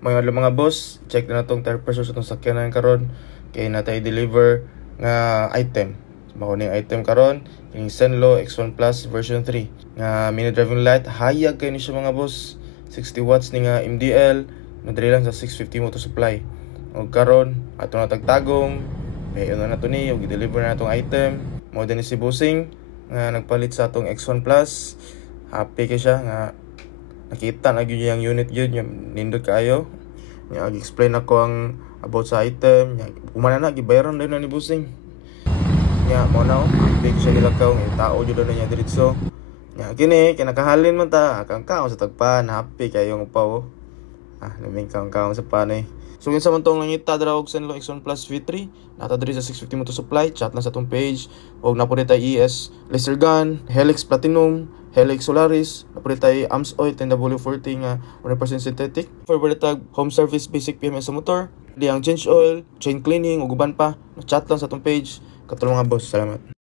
Mga boss, check na natong tire pressure sa itong sakyanan karon. Kaya natay deliver nga item. Mao ning item karon, yung Zenlo X1 Plus version 3 nga mini driving light. Hayag kayo ni siya mga boss. 60 watts ni nga MDL, madali lang sa 650 motor supply. O karon ato na tagtagong, may ano na to ni, yung i-deliver na itong item. Mao din si bossing nga nagpalit sa atong X1 Plus. Happy kay siya nga nakita na gyud yung unit gyud, yung nindot kaayo. Nga explain ako ang about sa item. Umana na gibayaran din na ni bossing. Nga mo na big siya nilakaw nga tao jud na niya diretso. Nga kini kinakahalin man ta, akang kaon sa tagpan, happy kayo ng upaw. Laming kaon sa panay. So yun sa man tong nangita dra og Zenlo X1 Plus V3, nata diri sa 650 motor supply, chat lang sa tong page. Og na po tay ES laser gun, Helix Platinum, Helix Solaris, na po tay AMS oil 10W40 nga 100% synthetic. For tag home service basic PMS sa motor, di ang change oil, chain cleaning ug uban pa, chat lang sa tong page. Katulong nga boss, salamat.